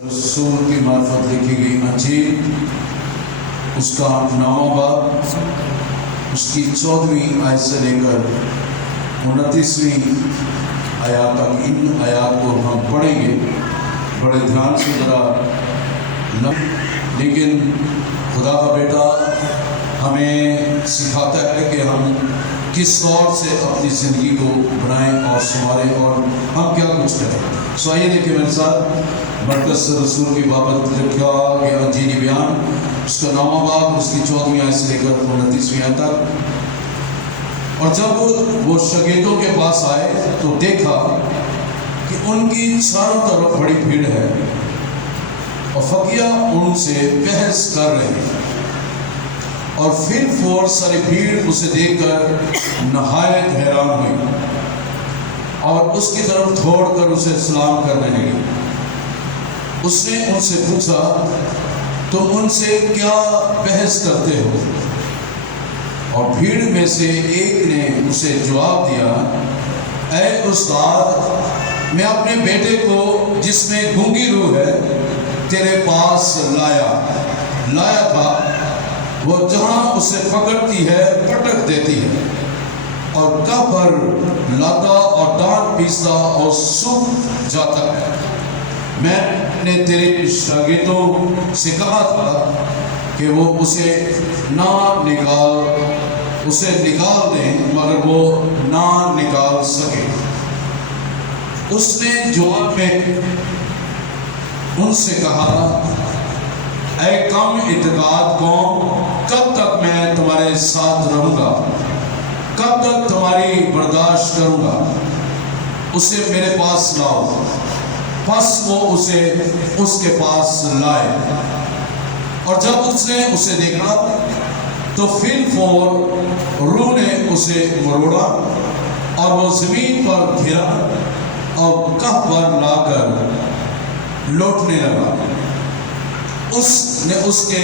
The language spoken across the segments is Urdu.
رسول کی معرفت لکھی گئی انجیل اس کا 9واں باب اس کی 14ویں آیت سے لے کر 29ویں آیات تک ان آیات کو ہم پڑھیں گے بڑے دھیان سے ذرا، لیکن خدا کا بیٹا ہمیں سکھاتا ہے کہ ہم کس طور سے اپنی زندگی کو بنائیں اور سنواریں اور ہم کیا کچھ کریں۔ سو آئیے دیکھیں میرے ساتھ مرکز رسول کی بابت لکھا گیا انجیلی بیان اس کا 9واں باب اس کی 14ویں آیت سے لے کر 29ویں آیت تک۔ اور جب وہ شاگردوں کے پاس آئے تو دیکھا کہ ان کی چاروں طرف بڑی بھیڑ ہے اور فقیہ ان سے بحث کر رہے ہیں، اور پھر فور ساری بھیڑ اسے دیکھ کر نہایت حیران ہوئی اور اس کی طرف دوڑ کر اسے سلام کرنے لگی۔ اس نے ان سے پوچھا، تم ان سے کیا بحث کرتے ہو؟ اور بھیڑ میں سے ایک نے اسے جواب دیا، اے استاد، میں اپنے بیٹے کو جس میں گونگی روح ہے تیرے پاس لایا تھا، وہ جہاں اسے پکڑتی ہے پٹک دیتی ہے اور کہہ پر لاتا اور ڈانٹ پیستا اور سوکھ جاتا ہے۔ میں نے تیرے شاگردوں سے کہا تھا کہ وہ اسے نکال دیں، مگر وہ نہ نکال سکے۔ اس نے جواب میں ان سے کہا، اے کم اعتقاد قوم، کب تک میں تمہارے ساتھ رہوں گا؟ کب تک تمہاری برداشت کروں گا؟ اسے میرے پاس لاؤ۔ پس وہ اسے اس کے پاس لائے، اور جب اس نے اسے دیکھا تو فی الفور روح نے اسے مروڑا اور وہ زمین پر گرا اور کہہ پر لا کر لوٹنے لگا۔ اس نے اس کے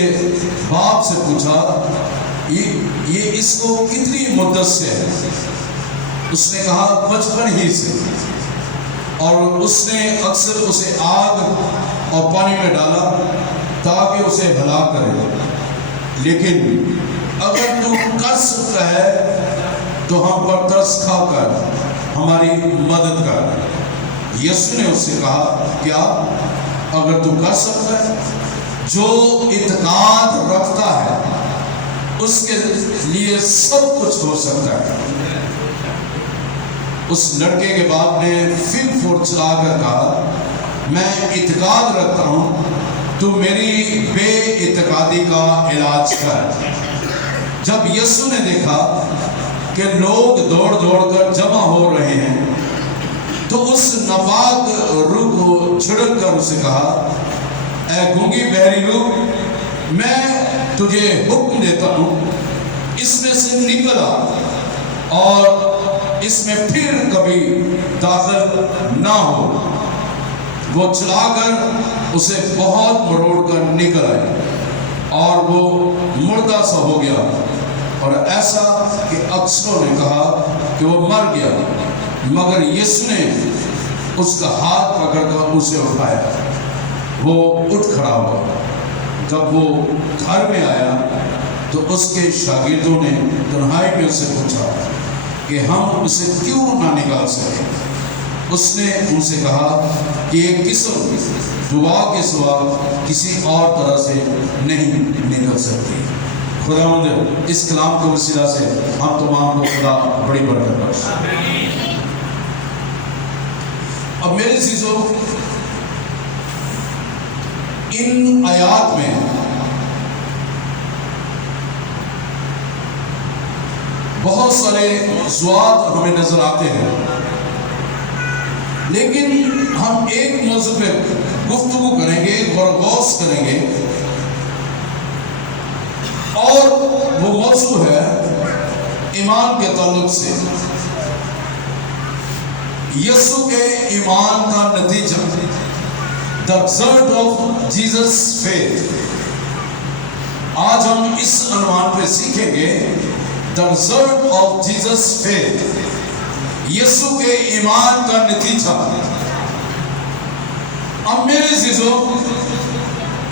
باپ سے پوچھا، یہ اس کو کتنی مدت سے ہے؟ اس نے کہا، بچپن ہی سے، اور اس نے اکثر اسے آگ اور پانی میں ڈالا تاکہ اسے ہلاک کرے، لیکن اگر تو کر سکتا ہے تو ہم پر ترس کھا کر ہماری مدد کر۔ یسوع نے اس سے کہا، کیا اگر تو کر سکتا ہے؟ جو اعتقاد رکھتا ہے اس کے لیے سب کچھ ہو سکتا ہے۔ اس لڑکے کے باپ نے پھر فور چلا کر کہا، میں اعتقاد رکھتا ہوں، تو میری بے اعتقادی کا علاج کر۔ جب یسوع نے دیکھا کہ لوگ دوڑ کر جمع ہو رہے ہیں تو اس ناپاک روح کو چھڑک کر اسے کہا، اے گونگی بہری روح، میں تجھے حکم دیتا ہوں، اس میں سے نکل آ اور اس میں پھر کبھی داخل نہ ہو۔ وہ چلا کر اسے بہت مروڑ کر نکل آئے اور وہ مردہ سا ہو گیا، اور ایسا کہ اکثروں نے کہا کہ وہ مر گیا، مگر یسوع نے اس کا ہاتھ پکڑ کر اسے اٹھایا۔ وہ اٹھ کھڑا ہوا۔ جب وہ گھر میں آیا تو اس کے شاگردوں نے تنہائی میں اس سے پوچھا کہ ہم اسے کیوں نہ نکال سکے؟ اس نے ان سے کہا کہ یہ قسم دعا کے سوا کسی اور طرح سے نہیں نکل سکتی۔ خداوند اس کلام کے وسیلہ سے ہم تمام کو خدا بڑی برکت بخشے۔ اب میرے عزیزو، ان آیات میں بہت سارے موضوعات ہمیں نظر آتے ہیں، لیکن ہم ایک موضوع پہ گفتگو کریں گے، غور و غوص کریں گے، اور وہ موضوع ہے ایمان کے تعلق سے، یسوع کے ایمان کا نتیجہ، the result of Jesus' faith۔ آج ہم اس عنوان پہ سیکھیں گے the result of Jesus' faith، یسوع کے ایمان کا نتیجہ۔ اب میرے عزیزوں،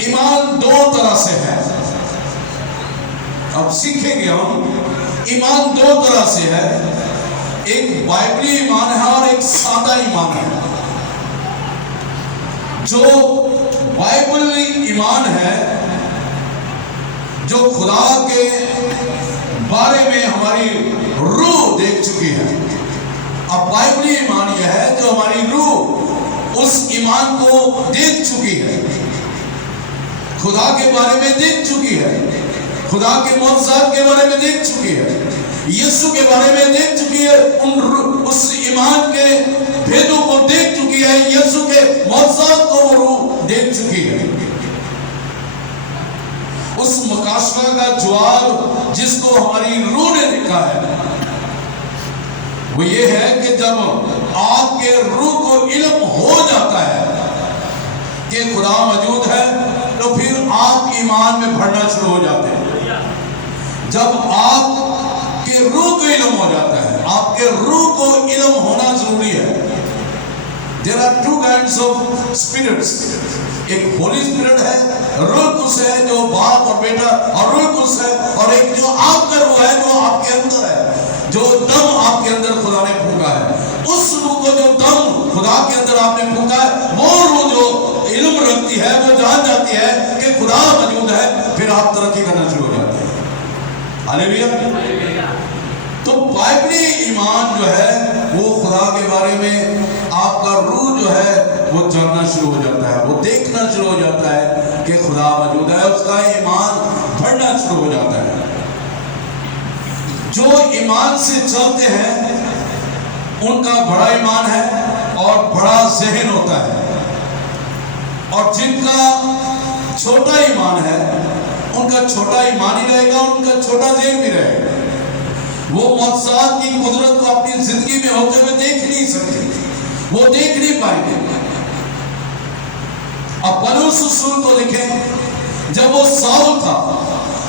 ایمان دو طرح سے ہے. اب سیکھیں گے ہم ایمان دو طرح سے ہے. ایک بائبلی ایمان ہے اور ایک سادہ ایمان ہے. جو بائبلی ایمان ہے، جو خدا کے بارے میں ہماری روح دیکھ چکی ہے. اب بائبلی ایمان یہ ہے جو ہماری روح اس ایمان کو دیکھ چکی ہے، خدا کے بارے میں دیکھ چکی ہے، خدا کے معجزات کے بارے میں دیکھ چکی ہے، یسوع کے بارے میں دیکھ چکی ہے، اس ایمان کے بھیدوں کو دیکھ چکی ہے، یسوع کے معجزات کو وہ روح دیکھ چکی ہے. اس مکاشفہ کا جواب جس کو ہماری روح نے دیکھا ہے وہ یہ ہے کہ جب آپ کے روح کو علم ہو جاتا ہے کہ خدا موجود ہے تو پھر آپ ایمان میں بڑھنا شروع ہو جاتے ہیں. جب آپ کے روح کو علم ہو جاتا ہے، آپ کے روح کو علم ہونا ضروری ہے. There are two kinds of spirits. ایک ہولی اسپرٹ ہے، روح القدس ہے جو باپ اور بیٹا اور روح القدس ہے، اور ایک جو آپ کا روح ہے جو آپ کے اندر ہے، جو دم آپ کے اندر خدا نے پھونکا ہے. اس روح کو جو دم خدا کے اندر آپ نے پھونکا ہے، وہ روح جو علم رکھتی ہے، وہ جان جاتی ہے کہ خدا موجود ہے، پھر آپ ترقی کرنا شروع ہو جاتے ہیں. ہاللیلویہ. تو بائبلی ایمان جو ہے وہ خدا کے بارے میں آپ کا روح جو ہے وہ جاننا شروع ہو جاتا ہے، وہ دیکھنا شروع ہو جاتا ہے کہ خدا موجود ہے، اس کا ایمان بڑھنا شروع ہو جاتا ہے. جو ایمان سے چلتے ہیں ان کا بڑا ایمان ہے اور بڑا ذہن ہوتا ہے، اور جن کا چھوٹا ایمان ہے ان کا چھوٹا ایمان ہی رہے گا، ان کا چھوٹا ذہن بھی رہے گا. وہ معجزات کی قدرت کو اپنی زندگی میں ہوتے ہوئے دیکھ نہیں سکتے، وہ دیکھ نہیں پائیں گے. اب پولس رسول کو دیکھیں، جب وہ ساؤل تھا،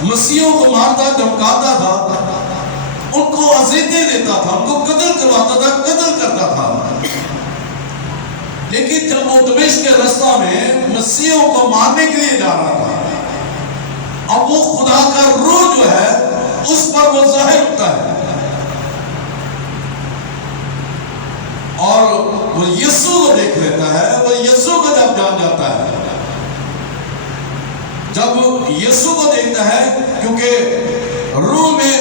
مسیحوں کو مارتا دھمکاتا تھا، ان کو اذیتیں دیتا تھا، ان کو قتل کرواتا تھا، قتل کرتا تھا. لیکن جب وہ دمشق کے رستہ میں مسیحوں کو مارنے کے لیے جا رہا تھا، اب وہ خدا کا روح جو ہے اس پر وہ ظاہر ہوتا ہے، اور وہ یسوع کو دیکھ لیتا ہے. وہ یسوع کو جب جان جاتا ہے، جب یسوع کو دیکھتا ہے، کیونکہ روح میں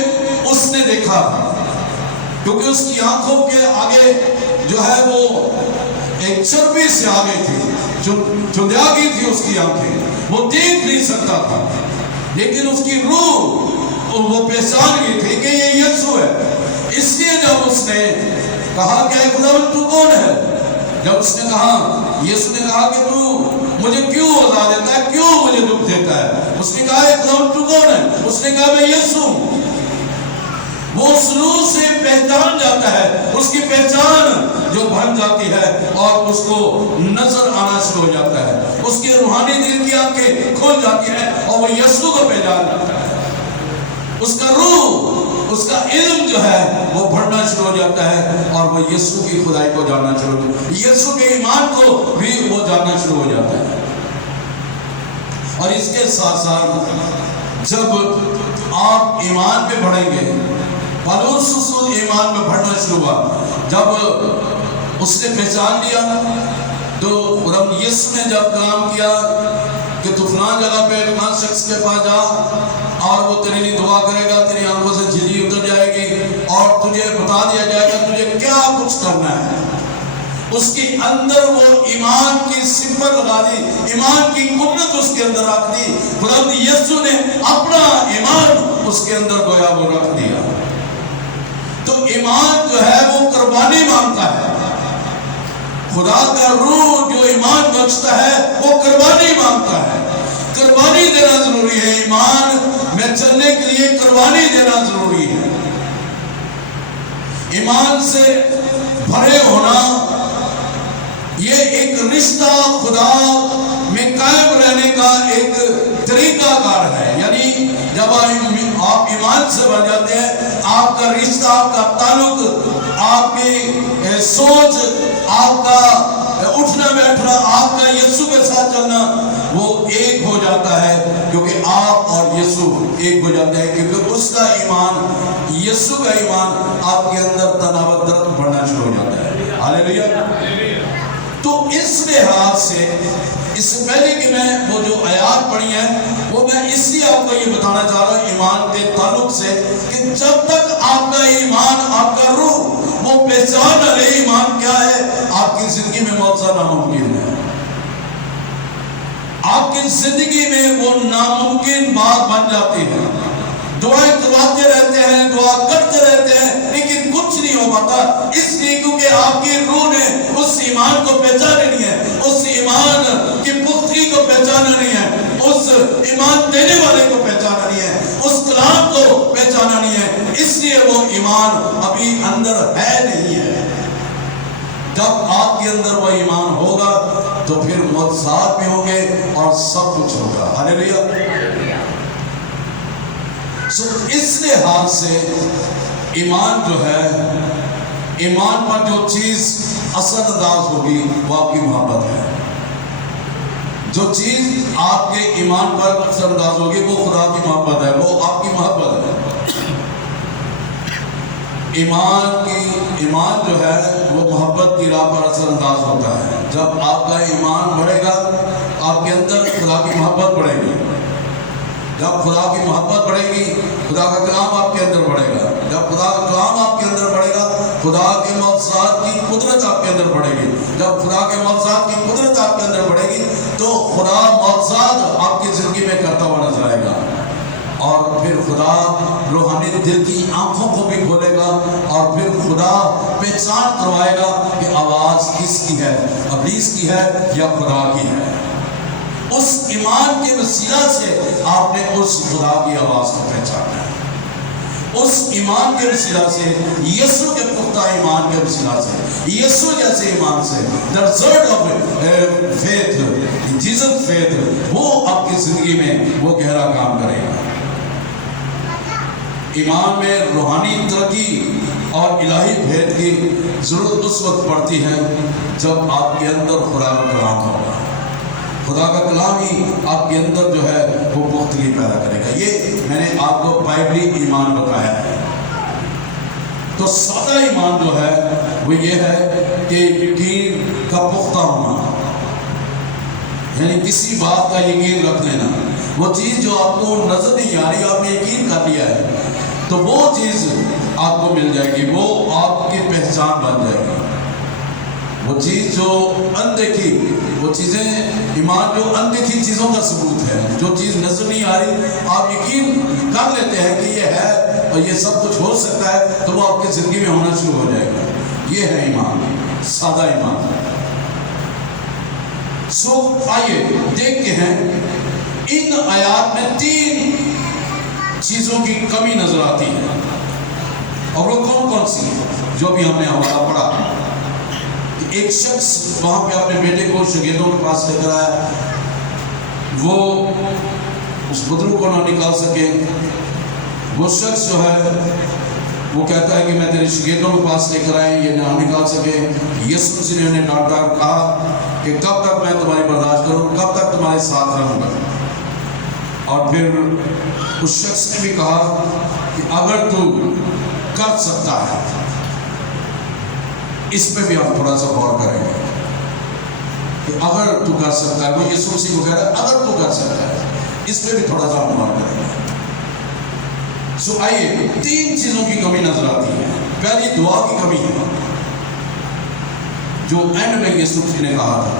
اس نے دیکھا تھا، کیونکہ اس کی آنکھوں کے آگے جو ہے وہ ایک چربی سے آ گئی تھی، چندیا گئی تھی اس کی آنکھیں، وہ دیکھ نہیں سکتا تھا. لیکن اس کی روح وہ پہچان گئی تھی کہ یہ یسوع ہے. اس لیے جب اس نے کہا کہ اے خداوند تو کون ہے، جب اس نے کہا، یسوع نے کہا کہ تو مجھے کیوں عذاب دیتا ہے، کیوں مجھے دکھ دیتا ہے، اس نے کہا اے خداوند تو کون ہے، اس نے کہا میں یسوع ہوں. وہ اس روح سے پہچان جاتا ہے، اس کی پہچان جو بن جاتی ہے اور اس کو نظر آنا شروع ہو جاتا ہے، اس کی روحانی دل کی آنکھیں کھل جاتی ہیں اور وہ یسوع کو پہچان جاتا ہے. اس کا روح، اس کا علم جو ہے وہ بڑھنا شروع ہو جاتا ہے اور وہ یسوع کی خدائی کو جاننا شروع ہو جاتا ہے، یسوع کے ایمان کو بھی وہ جاننا شروع ہو جاتا ہے. اور اس کے ساتھ ساتھ جب آپ ایمان پہ بڑھیں گے، پولس رسول ایمان میں بڑھنا شروع ہوا. جب اس نے پہچان لیا تو رب یسوع نے جب کام کیا کہ تو فلان جگہ پہ فلان شخص کے پاس جا اور وہ تیرے لیے دعا کرے گا، تیری آنکھوں سے جھلی اتر جائے گی اور تجھے بتا دیا جائے گا تجھے کیا کچھ کرنا ہے. اس کے اندر وہ ایمان کی صفت لگا دی، ایمان کی قدرت اس کے اندر رکھ دی. خدا یسوع نے اپنا ایمان اس کے اندر گویا وہ رکھ دیا. تو ایمان جو ہے وہ قربانی مانگتا ہے. خدا کا روح جو ایمان بخشتا ہے وہ قربانی مانگتا ہے. قربانی دینا ضروری ہے، ایمان میں چلنے کے لیے قربانی دینا ضروری ہے. ایمان سے بھرے ہونا یہ ایک رشتہ خدا میں قائم رہنے کا ایک طریقہ کار ہے. یعنی جب آپ ایمان سے بھر جاتے ہیں، آپ کا رشتہ، آپ کا تعلق، آپ کی سوچ، آپ کا اٹھنا بیٹھنا آپ کا یسوع کے ساتھ چلنا وہ ایک ہو جاتا ہے، کیونکہ آپ اور یسوع ایک ہو جاتے ہیں، کیونکہ اس کا ایمان، یسوع کا ایمان آپ کے اندر تناوت درد بڑھنا شروع ہو جاتا ہے۔ ہاللیلویا۔ تو اس لحاظ سے اس سے پہلے کہ میں وہ جو آیات پڑھی ہیں وہ میں اس لیے آپ کو یہ بتانا چاہ رہا ہوں ایمان کے تعلق سے، کہ جب تک آپ کا ایمان، آپ کا روح وہ پہچان نہ لے ایمان کیا ہے، آپ کی زندگی میں معجزہ ناممکن ہے۔ آپ کی زندگی میں وہ ناممکن بات بن جاتی ہے۔ دعائیں کرواتے رہتے ہیں، دعا کرتے رہتے ہیں، لیکن کچھ نہیں ہو پاتا، اس لیے کیونکہ آپ کی روح نے اس ایمان کو پہچانا نہیں ہے، اس ایمان کی پختگی کو پہچانا نہیں ہے، اس ایمان دینے والے کو پہچانا نہیں ہے، اس کلام کو پہچانا نہیں ہے، اس لیے وہ ایمان ابھی اندر ہے نہیں ہے۔ جب آپ کے اندر وہ ایمان ہوگا تو پھر معجزات بھی ہوں گے اور سب کچھ ہوگا۔ ہاللیلویا۔ اس لحاظ سے ایمان جو ہے، ایمان پر جو چیز اثر انداز ہوگی وہ آپ کی محبت ہے۔ جو چیز آپ کے ایمان پر اثر انداز ہوگی وہ خدا کی محبت ہے، وہ آپ کی محبت ہے۔ ایمان جو ہے وہ محبت کی راہ پر اثر انداز ہوتا ہے۔ جب آپ کا ایمان بڑھے گا، آپ کے اندر خدا کی محبت بڑھے گی۔ جب خدا کی محبت بڑھے گی، خدا کا کلام آپ کے اندر بڑھے گا۔ جب خدا کا کلام آپ کے اندر بڑھے گا، خدا کے معجزات کی قدرت آپ کے اندر بڑھے گی۔ جب خدا کے معجزات کی قدرت آپ کے اندر بڑھے گی تو خدا معجزات آپ کی زندگی میں کرتا ہوا نظر آئے گا، اور پھر خدا روحانی دل کی آنکھوں کو بھی کھولے گا، اور پھر خدا پہچان کروائے گا کہ آواز کس کی ہے، ابلیس کی ہے یا خدا کی ہے۔ اس ایمان کے وسیلہ سے آپ نے اس خدا کی آواز کو پہچانا ہے۔ اس ایمان کے وسیلہ سے، یسوع کے پختہ ایمان کے وسیلہ سے، یسوع جیسے ایمان سے، the result of faith, Jesus faith، وہ آپ کی زندگی میں وہ گہرا کام کرے گا۔ ایمان میں روحانی ترقی اور الہی بھید کی ضرورت اس وقت پڑتی ہے جب آپ کے اندر خدا کا کلام ہوگا۔ خدا کا کلام ہی آپ کے اندر جو ہے وہ پختگی پیدا کرے گا۔ یہ میں نے آپ کو بائبلی ایمان بتایا ہے۔ تو سادہ ایمان جو ہے وہ یہ ہے کہ یقین کا پختہ ہونا، یعنی کسی بات کا یقین رکھ لینا۔ وہ چیز جو آپ کو نظر نہیں آ رہی، آپ نے یقین کر لیا ہے تو وہ چیز آپ کو مل جائے گی، وہ آپ کی پہچان بن جائے گی۔ وہ چیز جو اندیکھی، وہ چیزیں، ایمان جو اندیکھی چیزوں کا ثبوت ہے، جو چیز نظر نہیں آ رہی آپ یقین کر لیتے ہیں کہ یہ ہے اور یہ سب کچھ ہو سکتا ہے، تو وہ آپ کی زندگی میں ہونا شروع ہو جائے گا۔ یہ ہے ایمان، سادہ ایمان۔ آئیے دیکھتے ہیں ان آیات میں 3 چیزوں کی کمی نظر آتی ہے، اور وہ کون کون سی ہے جو بھی ہم نے حوالہ پڑھا۔ ایک شخص وہاں پہ اپنے بیٹے کو شاگردوں کے پاس لے کر آیا، وہ اس بزرگ کو نہ نکال سکے۔ وہ شخص جو ہے وہ کہتا ہے کہ میں تیرے شاگردوں کے پاس لے کر آئے، یہ نہ نکال سکے۔ یسوع مسیح نے انہیں ڈانٹا اور کہا کہ کب تک میں تمہاری برداشت کروں، کب تک تمہارے ساتھ رہوں گا۔ اور پھر اس شخص نے بھی کہا کہ اگر تو کر سکتا ہے، اس پہ بھی ہم تھوڑا سا غور کریں گے کہ اگر تو کر سکتا ہے، وہ یسوع مسیح کو کہہ رہا ہے اگر تو کر سکتا ہے، اس پہ بھی تھوڑا سا ہم غور کریں گے۔ آئیے 3 چیزوں کی کمی نظر آتی ہے۔ پہلی دعا کی کمی ہے، جو اینڈ میں یسوع مسیح نے کہا تھا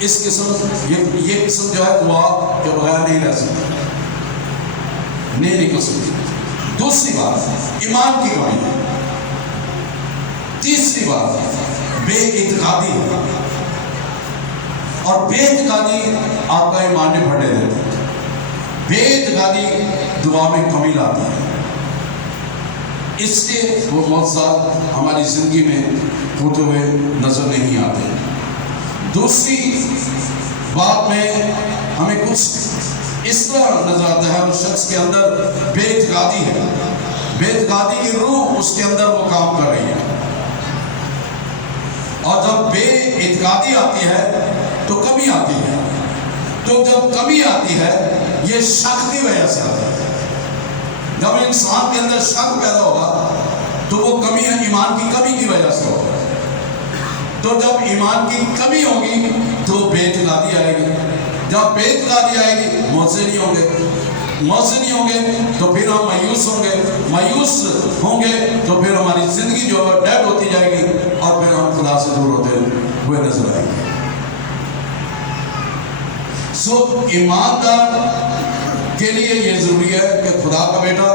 اس قسم، یہ قسم جو ہے دعا کے بغیر نہیں رہ سکتی، نہیں نکل سکتی۔ دوسری بات ایمان کی کمی ہے۔ تیسری بات بے اعتقادی ہے، اور بے اعتقادی آپ کا ایمان میں پھٹے دیتے ہیں۔ بے اعتقادی دعا میں کمی لاتی ہے، اس لیے وہ معجزات ہماری زندگی میں ہوتے ہوئے نظر نہیں آتے۔ دوسری بات میں ہمیں کچھ اس طرح نظر آتا ہے اس شخص کے اندر بے اعتقادی ہے، بے اعتقادی کی روح اس کے اندر وہ کام کر رہی ہے۔ اور جب بے اعتقادی آتی ہے تو کمی آتی ہے. تو جب کمی آتی ہے یہ شک کی وجہ سے آتی ہے. جب انسان کے اندر شک پیدا ہوگا تو وہ کمی ہے ایمان کی کمی کی وجہ سے ہوگا. تو جب ایمان کی کمی ہوگی تو بے اعتقادی آئے گی. جب بے اعتقادی آئے گی معجزے نہیں ہوں گے. معجزے نہیں ہوں گے تو پھر ہم مایوس ہوں گے. مایوس ہوں گے تو پھر ہماری زندگی جو ہے ڈیڈ ہوتی جائے گی اور پھر ہم خدا سے دور ہوتے ہوئے نظر آئیں گے. ایماندار کے لیے یہ ضروری ہے کہ خدا کا بیٹا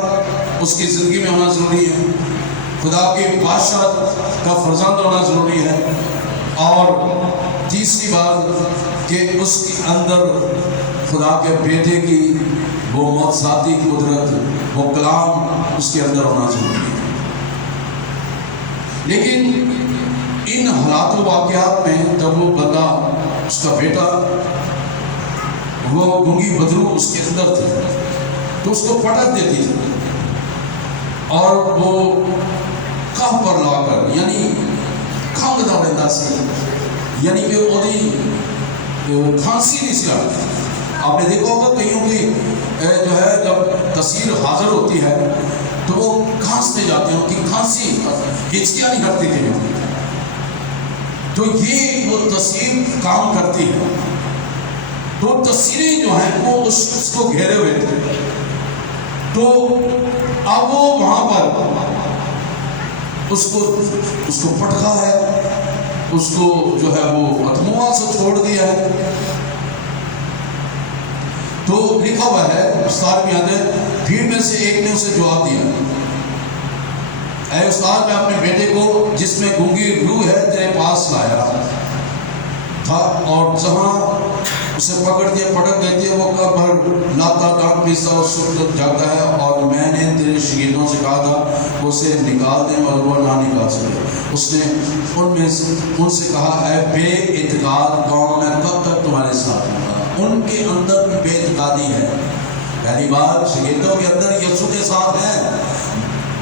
اس کی زندگی میں ہونا ضروری ہے. خدا کی بادشاہ کا فرزند ہونا ضروری ہے. اور تیسری بات کہ اس کے اندر خدا کے بیٹے کی وہ معجزاتی قدرت، وہ کلام اس کے اندر ہونا ضروری ہے. لیکن ان حالات و واقعات میں جب وہ بندہ اس کا بیٹا وہ گنگی بدرو اس کے اندر تھے تو اس کو پٹک دیتی تھی اور وہ کہہ پر لا کر یعنی کھنگ دا لیندہ سی، یعنی کہ وہی کھانسی نہیں سی آتی. آپ نے دیکھا ہوگا کئیوں کی جو ہے جب تصویر حاضر ہوتی ہے تو وہ کھانستے جاتے ہیں، ان کی کھانسی ہچکیاں نہیں ہٹتی تھی. تو یہ وہ تصویر کام کرتی ہے. تو تصویریں جو ہیں وہ اس کو گھیرے ہوئے تھے. تو اب وہ وہاں پر اس کو پٹکا ہے، اس کو جو ہے وہ اتموا سے چھوڑ دیا ہے. تو لکھا ہوا ہے استاد میں آتے بھیڑ میں سے ایک نے اسے جواب دیا، اے استاد میں اپنے بیٹے کو جس میں گونگی روح ہے تیرے پاس لایا تھا، اور جہاں اسے پکڑ دیا پٹک دیتی ہے وہ کب بھر لاتا ڈانٹ پیستا اور سکت جاتا ہے. اور میں نے تیرے شاگردوں سے کہا تھا اسے نکال دیں مگر وہ نہ نکال سکے. اس نے ان سے کہا اے بے اعتقاد قوم میں کب تک تمہارے ساتھ ہوں گا. ان کے اندر بھی بے اعتقادی ہے. پہلی بار شاگردوں کے اندر یسوع کے ساتھ ہے،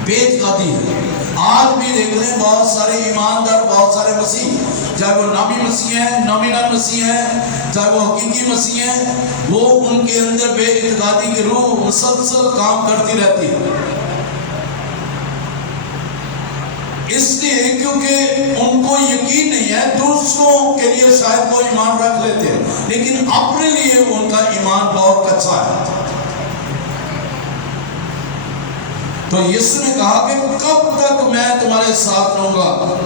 بے اعتقادی ہے. آج بھی دیکھ لیں بہت سارے ایماندار، بہت سارے مسیح، چاہے وہ نامی مسیح ہیں، نامینل مسیح ہیں، چاہے وہ حقیقی مسیح ہیں، وہ ان کے اندر بے اعتقادی کی روح مسلسل کام کرتی رہتی ہے. اس لیے کیونکہ ان کو یقین نہیں ہے. دوسروں کے لیے شاید وہ ایمان رکھ لیتے ہیں لیکن اپنے لیے ان کا ایمان بہت کچا ہے. تو یسوع نے کہا کہ کب تک میں تمہارے ساتھ رہوں گا،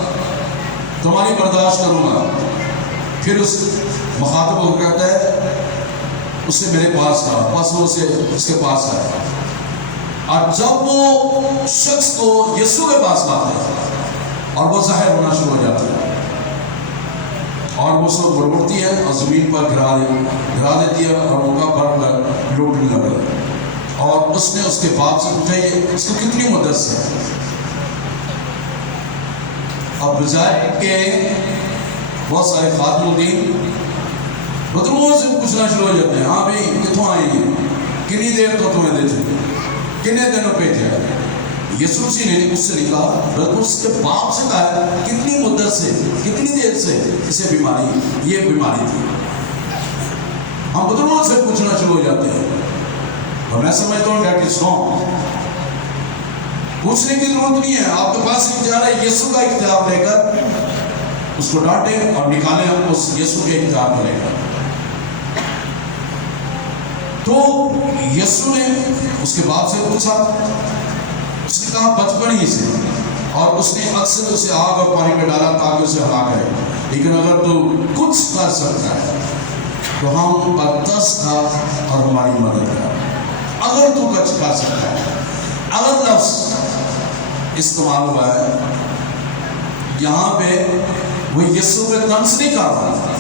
تمہاری برداشت کروں گا. پھر اس مخاطب کو کہتا ہے اس سے میرے پاس آ، بس وہ اس کے پاس آیا. اور جب وہ شخص کو یسوع کے پاس لاتے ہیں اور وہ ظاہر ہونا شروع ہو جاتا ہے اور وہ سب بڑبڑتی ہے اور زمین پر گرا دیتی ہے اور ان کا بھر لوٹنے لگا. اور اس نے اس کے باپ سے پوچھا یہ اس کو کتنی مدت سے ہے. اب بجائے کہ بہت سارے خادم الدین بدروؤں سے پوچھنا شروع ہو جاتے ہیں، ہاں بھائی کتوں آئی ہیں، کتنی دیر تو تمہیں دیتے، کتنے دنوں پہ تھے. یسوع نے اس سے نہیں کہا بلکہ اس کے باپ سے کہا کتنی مدت سے، کتنی دیر سے اسے بیماری، یہ بیماری تھی. ہم بدروؤں سے پوچھنا شروع ہو جاتے ہیں اور میں سمجھتا ہوں دیٹ از رانگ. پوچھنے کی ضرورت نہیں ہے. آپ کے پاس اختیار ہے یسوع کا اختیار لے کر اس کو ڈانٹیں اور نکالیں اس یسوع کے اختیار کو لے کر. تو یسوع نے اس کے باپ سے پوچھا، اس نے کہا بچپن ہی سے، اور اس نے اکثر اسے آگ اور پانی میں ڈالا تاکہ اسے ہلا کرے. لیکن اگر تو کچھ کر سکتا ہے تو ہم پر دست تھا اور ہماری مدد کر. اگر تو کچھ کر سکتا ہے. اگر لفظ استعمال ہوا ہے یہاں پہ وہ یسوع پہ طنز نہیں کر رہا تھا،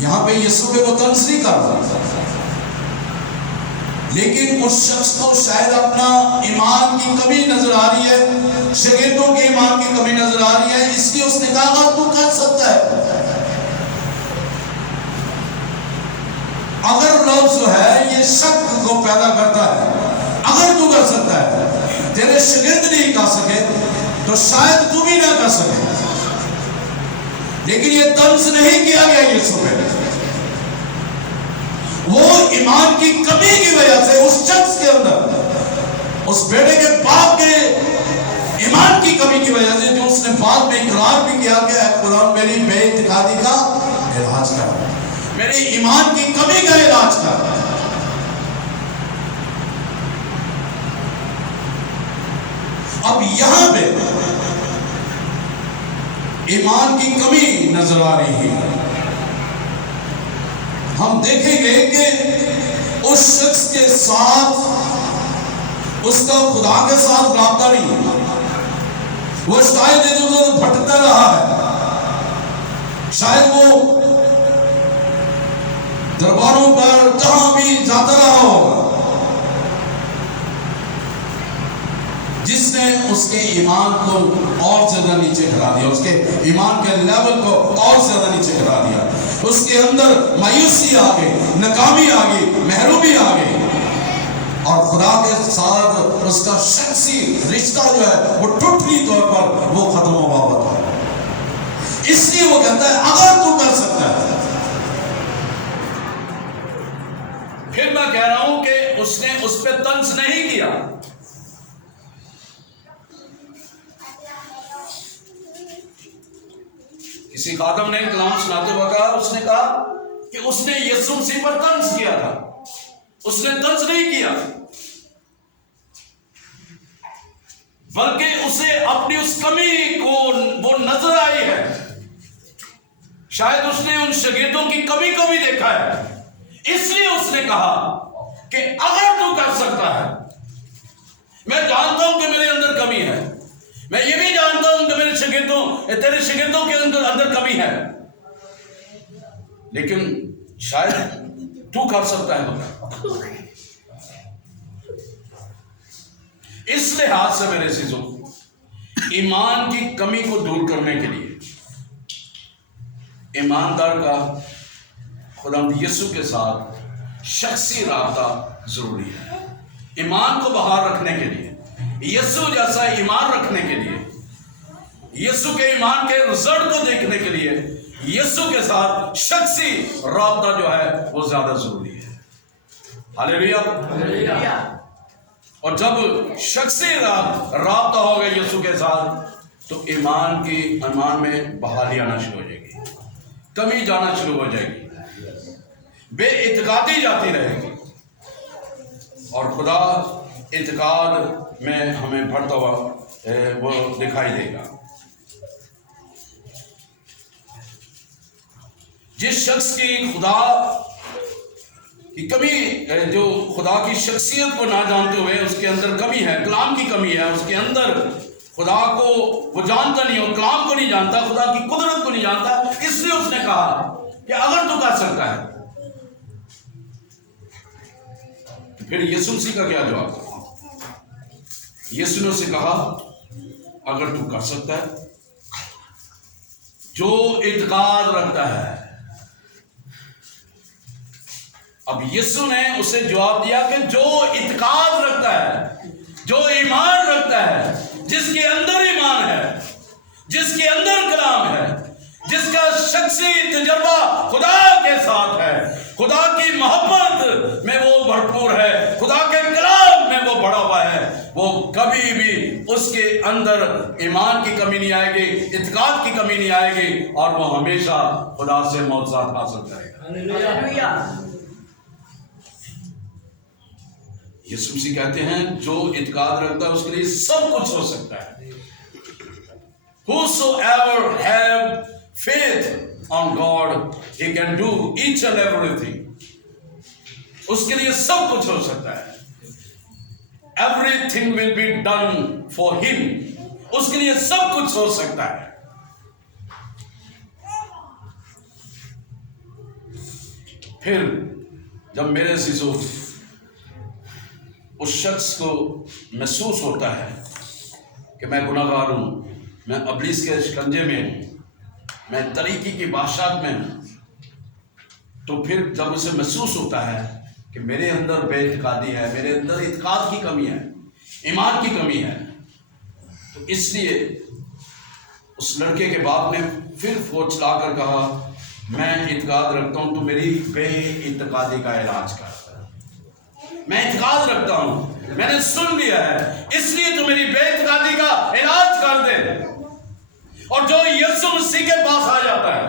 یہاں پہ یسوع پہ وہ طنز نہیں کر رہا تھا، لیکن اس شخص کو شاید اپنا ایمان کی کمی نظر آ رہی ہے، شاگردوں کے ایمان کی کمی نظر آ رہی ہے. اس لیے اس نے کہا اگر تو کر سکتا ہے. اگر لفظ جو ہے یہ شک کو پیدا کرتا ہے، اگر تو کر سکتا ہے، تیرے شاگرد نہیں کر سکے تو شاید تم ہی نہ کر سکے. لیکن یہ طنز نہیں کیا گیا یسوع پہ. وہ ایمان کی کمی کی وجہ سے اس شخص کے اندر، اس بیٹے کے باپ کے ایمان کی کمی کی وجہ سے، جو اس نے بعد میں اقرار بھی کیا کہ اے خدا میری بے اعتقادی کا علاج کر، میری ایمان کی کمی کا علاج کر. اب یہاں پہ ایمان کی کمی نظر آ رہی ہے. ہم دیکھیں گے کہ اس شخص کے ساتھ اس کا خدا کے ساتھ رابطہ نہیں ہے. وہ شاید ادھر ادھر بھٹکتا رہا ہے. شاید وہ درباروں پر جہاں بھی جاتا رہا ہوگا، جس نے اس کے ایمان کو اور زیادہ نیچے گرا دیا، اس کے ایمان کے لیول کو اور زیادہ نیچے گرا دیا. اس کے اندر مایوسی آ گئی، ناکامی آ گئی، محرومی آ گئی، اور خدا کے ساتھ اس کا شخصی رشتہ جو ہے وہ ٹوٹلی طور پر وہ ختم ہوا ہوا تھا. اس لیے وہ کہتا ہے اگر تو کر سکتا ہے. پھر میں کہہ رہا ہوں کہ اس نے اس پہ طنز نہیں کیا. کسی خادم نے کلام سناتے ہوئے کہا، اس نے کہا کہ اس نے یسوع مسیح پر طنز کیا تھا. اس نے طنز نہیں کیا، بلکہ اسے اپنی اس کمی کو وہ نظر آئی ہے. شاید اس نے ان شاگردوں کی کمی کو بھی دیکھا ہے، اس لیے اس نے کہا کہ اگر تو کر سکتا ہے. میں جانتا ہوں کہ میرے اندر کمی ہے، میں یہ بھی جانتا ہوں کہ تیرے شاگردوں کے اندر کمی ہے، لیکن شاید تو کر سکتا ہے. اس لحاظ سے میرے عزیزوں، ایمان کی کمی کو دور کرنے کے لیے ایماندار کا خداوند یسوع کے ساتھ شخصی رابطہ ضروری ہے. ایمان کو بحال رکھنے کے لیے، یسوع جیسا ایمان رکھنے کے لیے، یسوع کے ایمان کے رزلٹ کو دیکھنے کے لیے یسوع کے ساتھ شخصی رابطہ جو ہے وہ زیادہ ضروری ہے. ہاللیلویہ. اور جب شخصی رابطہ ہوگا یسوع کے ساتھ تو ایمان میں بحالی آنا شروع ہو جائے گی، کمی جانا شروع ہو جائے گی، بے اعتقادی جاتی رہے گی، اور خدا اعتقاد میں ہمیں بڑھتا ہوا وہ دکھائی دے گا. جس شخص کی خدا کی کمی، جو خدا کی شخصیت کو نہ جانتے ہوئے اس کے اندر کمی ہے، کلام کی کمی ہے، اس کے اندر خدا کو وہ جانتا نہیں ہو، کلام کو نہیں جانتا، خدا کی قدرت کو نہیں جانتا، اس لیے اس نے کہا کہ اگر تو کر سکتا ہے. پھر یسوع مسیح کا کیا جواب تھا؟ یسوع نے اسے کہا اگر تو کر سکتا ہے. جو اعتقاد رکھتا ہے. اب یسوع نے اسے جواب دیا کہ جو اعتقاد رکھتا ہے، جو ایمان رکھتا ہے، جس کے اندر ایمان ہے، جس کے اندر کلام ہے، جس کا شخصی تجربہ خدا کے ساتھ ہے، خدا کی محبت میں وہ بھرپور ہے، خدا کے کلام میں وہ بڑا ہوا ہے، وہ کبھی بھی اس کے اندر ایمان کی کمی نہیں آئے گی، اعتقاد کی کمی نہیں آئے گی، اور وہ ہمیشہ خدا سے معجزات حاصل کرے گا. ہاللیلویہ. یسوع مسیح کہتے ہیں جو اعتقاد رکھتا ہے اس کے لیے سب کچھ ہو سکتا ہے. Whosoever have faith on God, he can do each and everything. اس کے لیے سب کچھ ہو سکتا ہے. Everything will be done for him. اس کے لیے سب کچھ ہو سکتا ہے. پھر جب میرے عزیزو اس شخص کو محسوس ہوتا ہے کہ میں گناہ گار ہوں، میں ابلیس کے شکنجے میں ہوں، میں طریقے کی بادشاہت میں ہوں، تو پھر جب اسے محسوس ہوتا ہے کہ میرے اندر بے اعتقادی ہے، میرے اندر اعتقاد کی کمی ہے، ایمان کی کمی ہے، تو اس لیے اس لڑکے کے باپ نے پھر فوج چلا کر کہا میں اعتقاد رکھتا ہوں تو میری بے اعتقادی کا علاج کر، میں اعتقاد رکھتا ہوں، میں نے سن لیا ہے، اس لیے تو میری بے اعتقادی کا علاج کر دے۔ اور جو یسوع مسیح کے پاس آ جاتا ہے،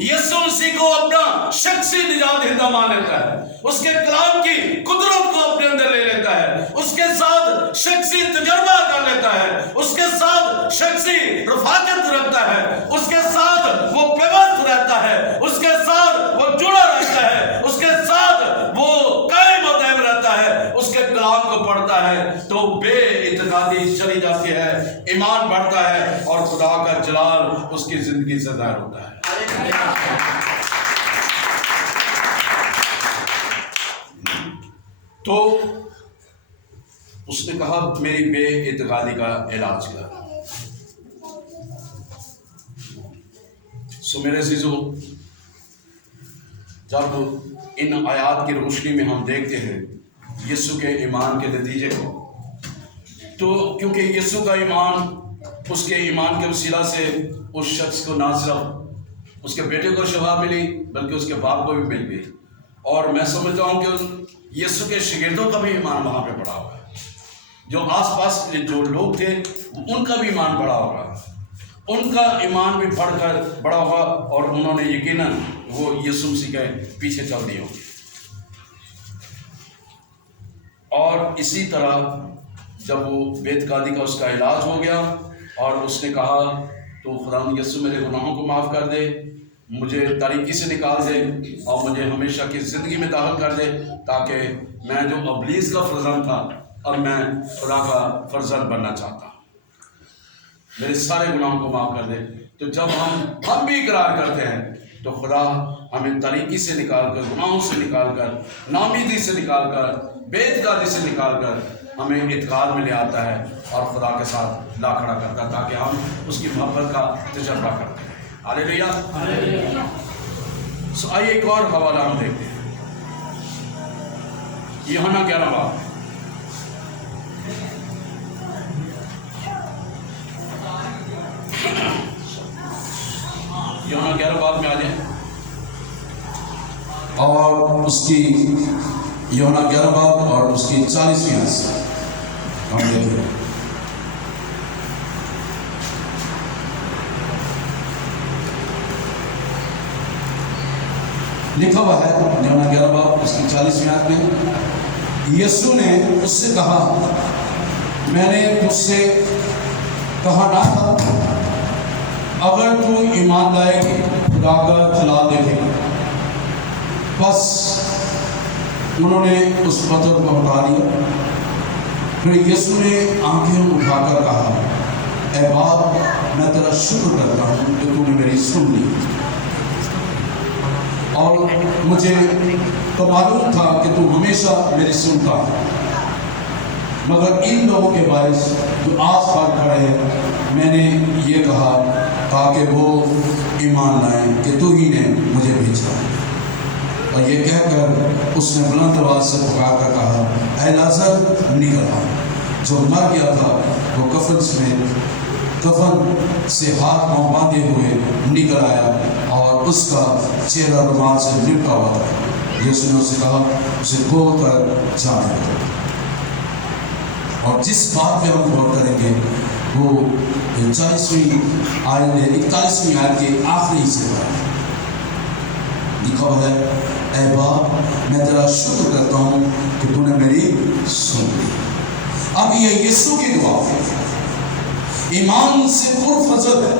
یسوع مسیح کو اپنا شخصی نجات دہندہ مان لیتا ہے، اس کے کلام کی قدرت کو اپنے اندر لے لیتا ہے، اس کے ساتھ شخصی تجربہ کر لیتا ہے، اس کے ساتھ شخصی رفاقت رکھتا ہے، اس کے ساتھ وہ پیوست رہتا ہے، اس کے ساتھ وہ جڑا رہتا ہے، اس کے ساتھ وہ قائم و دائم رہتا ہے، اس کے کلام کو پڑھتا ہے، تو بے اعتقادی چلی جاتی ہے، ایمان بڑھتا ہے اور خدا کا جلال اس کی زندگی سے ظاہر ہوتا ہے۔ تو اس نے کہا میری بے اعتقادی کا علاج کر۔ سو میرے عزیزو، جب ان آیات کی روشنی میں ہم دیکھتے ہیں یسوع کے ایمان کے نتیجے کو، تو کیونکہ یسوع کا ایمان، اس کے ایمان کے وسیلہ سے اس شخص کو نہ صرف اس کے بیٹے کو شفا ملی بلکہ اس کے باپ کو بھی مل گئی، اور میں سمجھتا ہوں کہ یسوع کے شاگردوں کا بھی ایمان وہاں پہ بڑھا ہوا ہے، جو آس پاس جو لوگ تھے ان کا بھی ایمان بڑھا ہوگا، ان کا ایمان بھی بڑھ کر بڑا ہوگا، اور انہوں نے یقیناً وہ یسوع مسیح کے پیچھے چل دی ہوگی۔ اور اسی طرح جب وہ بے اعتقادی کا اس کا علاج ہو گیا اور اس نے کہا تو خداوند یسوع میرے گناہوں کو معاف کر دے، مجھے تاریکی سے نکال دے اور مجھے ہمیشہ کی زندگی میں داخل کر دے، تاکہ میں جو ابلیس کا فرزند تھا اب میں خدا کا فرزند بننا چاہتا ہوں، میرے سارے گناہوں کو معاف کر دے۔ تو جب ہم بھی اقرار کرتے ہیں تو خدا ہمیں تاریکی سے نکال کر، گناہوں سے نکال کر، ناامیدی سے نکال کر، بے اعتقادی سے نکال کر ہمیں اعتقاد میں لے آتا ہے اور خدا کے ساتھ لا کھڑا کرتا ہے، تاکہ ہم اس کی محبت کا تجربہ کرتے ہیں۔ ہاللیلویہ۔ سو آئیے ایک اور حوالہ ہم دیکھتے ہیں، یوحنا 11 باب۔ یوحنا 11 باب میں آ جائیں، اور اس کی یوحنا 11 باب اور اس کی 40ویں آیت سے ہم دیکھیں گے۔ لکھا ہوا ہے یوحنا 11 باب اس کی 40ویں آیت میں، یسوع نے اس سے کہا میں نے تجھ سے کہا نہ تھا اگر تو ایمان لائے خدا کا جلال دیکھے گا۔ بس انہوں نے اس پتھر کو ہٹا دیا۔ پھر یسوع نے آنکھیں اٹھا کر کہا اے باپ میں تیرا شکر کرتا ہوں کہ تو نے میری سن لی، اور مجھے تو معلوم تھا کہ تو ہمیشہ میری سنتا ہے، مگر ان لوگوں کے باعث جو آس پاس کھڑے ہیں میں نے یہ کہا تاکہ وہ ایمان لائیں کہ تو ہی نے مجھے بھیجا۔ اور یہ کہہ کر اس نے بلند آواز سے پکار کر کہا اے لازر نکل آ۔ جو مر گیا تھا وہ کفن سے ہاتھ پاؤں باندھے ہوئے نکل آیا اور اس کا چہرہ رومال سے لپٹا ہوا تھا۔ یسوع نے اسے کہا اسے کھول کر جانے دو۔ اور جس بات پہ ہم غور کریں گے وہ 41ویں آیت کے آخری حصے پر لکھا ہوا ہے اے باپ میں تیرا شکر کرتا ہوں کہ تو نے میری سن لی۔ اب یہ یسوع کی دعا ایمان سے پرفضل ہے،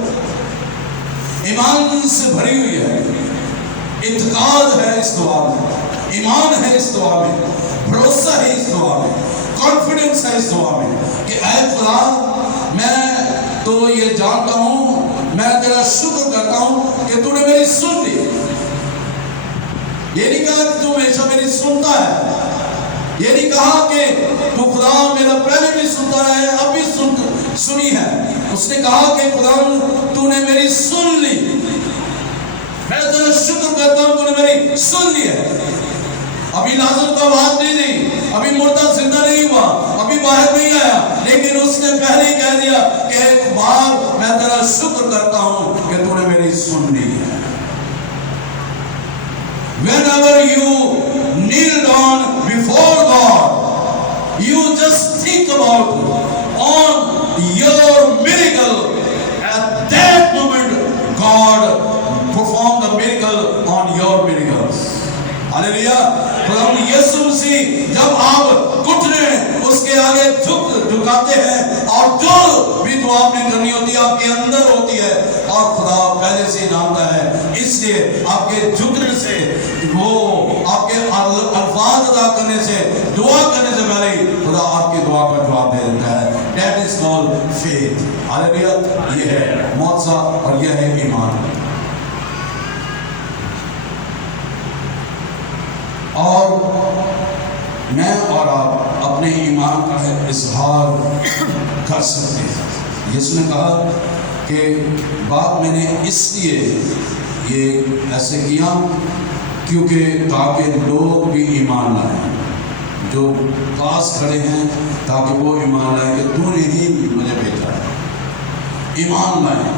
ایمان سے بھری ہوئی ہے، اعتقاد ہے اس دعا میں، ایمان ہے اس دعا میں، بھروسہ ہے اس دعا میں، کانفیڈنس ہے اس دعا میں کہ اے خدا میں تو یہ جانتا ہوں، میں تیرا شکر کرتا ہوں کہ تو نے میری سن لی۔ یہ نہیں کہا کہ تو ہمیشہ میری سنتا ہے، یہ نہیں کہا کہ تو خدا میرا پہلے بھی سنتا ہے اب بھی سنی ہے، اس نے کہا کہ خدا تو نے میری سن لی، میں تیرا شکر کرتا ہوں تو نے میری سن لی ہے۔ ابھی لازر کا آواز نہیں دی، ابھی مردہ زندہ نہیں ہوا، ابھی باہر نہیں آیا، لیکن اس نے پہلے ہی کہہ دیا کہ ایک بار میں تیرا شکر کرتا ہوں کہ تو نے میری سن لی ہے۔ Whenever you kneel down before God, you just think about on your miracle. At that moment, God performed the miracle on your miracles. Hallelujah. خدا یسوع مسیح جب آپ گھٹنے اس کے آگے جھکاتے ہیں اور جو بھی دعا آپ نے کرنی ہوتی ہے آپ کے اندر ہوتی ہے، اور خدا پہلے سے جانتا ہے، اس لیے آپ کے جھکنے سے، وہ آپ کے الفاظ ادا کرنے سے، دعا کرنے سے پہلے ہی خدا آپ کی دعا کا جواب دے دیتا ہے۔ That is called faith. Hallelujah. یہ ہے معجزہ اور یہ ہے ایمان۔ اور میں اور آپ اپنے ایمان کا اظہار کر سکتے ہیں۔ یسوع نے کہا کہ بات میں نے اس لیے یہ ایسے کیا کیونکہ تاکہ لوگ بھی ایمان لائیں، جو پاس کھڑے ہیں، تاکہ وہ ایمان لائیں کہ تو نے ہی مجھے بھیجا ہے، ایمان لائیں۔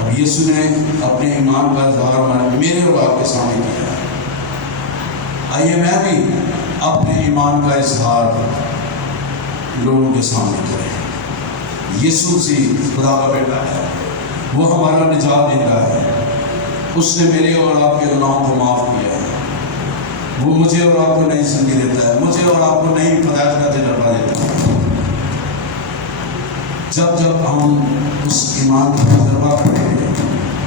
اب یسوع نے اپنے ایمان کا اظہار میرے اور آپ کے سامنے کیا ہے۔ آئیے میں بھی اپنے ایمان کا اظہار لوگوں کے سامنے کریں۔ یسوع سی خدا کا بیٹا ہے، وہ ہمارا نجات دہندہ ہے، اس نے میرے اور آپ کے گناہوں کو معاف کیا ہے، وہ مجھے اور آپ کو نئی زندگی دیتا ہے، مجھے اور آپ کو نئی پیدائش کا تجربہ دیتا ہے۔ جب جب ہم اس ایمان کا تجربہ کریں گے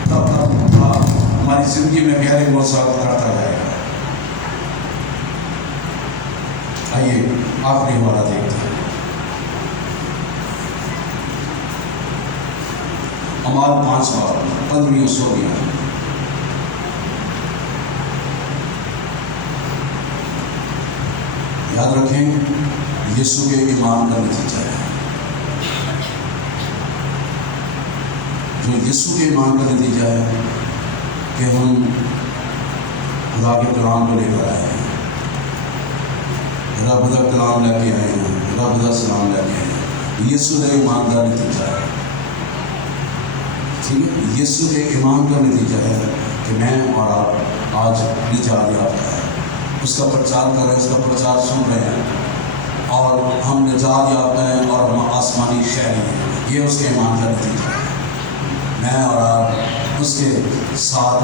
تب تب ہماری زندگی میں گہرے موضوعات کرتا جائے گا۔ آئیے آخری حوالہ دیکھتے ہیں۔ اعمال 5 باب 15 و 16۔ یاد رکھیں یسوع کے ایمان کا نتیجہ ہے، جو یسوع کے ایمان کا نتیجہ ہے کہ ہم خدا کے کلام کو لے کر آئے ہیں، رب کا کلام لے کے آئے ہیں، رب کا سلام لے کے آئے ہیں۔ یسوع کے ایمان کا نتیجہ ہے، ٹھیک ہے، یسوع کے ایمان کا نتیجہ ہے کہ میں اور آپ آج نجات یافتہ ہیں، اس کا پرچار کر رہے ہیں، اس کا پرچار سن رہے ہیں، اور ہم نجات یافتہ ہیں اور ہم آسمانی شہری ہیں۔ یہ اس کے ایمان کا نتیجہ ہے۔ میں اور آپ اس کے ساتھ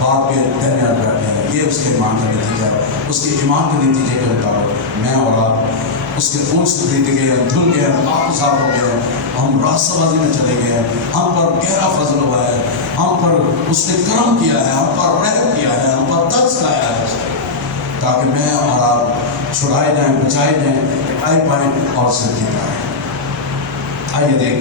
باپ کے درمیان بیٹھے ہیں، یہ اس کے ایمان کا نتیجہ ہے۔ اس کے ایمان کے نتیجے کے مطابق میں اور آپ اس کے خون سے خرید گئے ہیں، دھل گئے ہیں، پاک صاف ہو گئے ہیں، ہم راستہ بازی میں چلے گئے ہیں، ہم پر گہرا فضل ہوا ہے، ہم پر اس نے کرم کیا ہے، ہم پر رحم کیا ہے، ہم پر ترس کھایا ہے، تاکہ میں اور آپ چھڑائے جائیں، بچائے جائیں، پائے پائیں اور زندگی پائیں۔ آئیے دیکھتے ہیں۔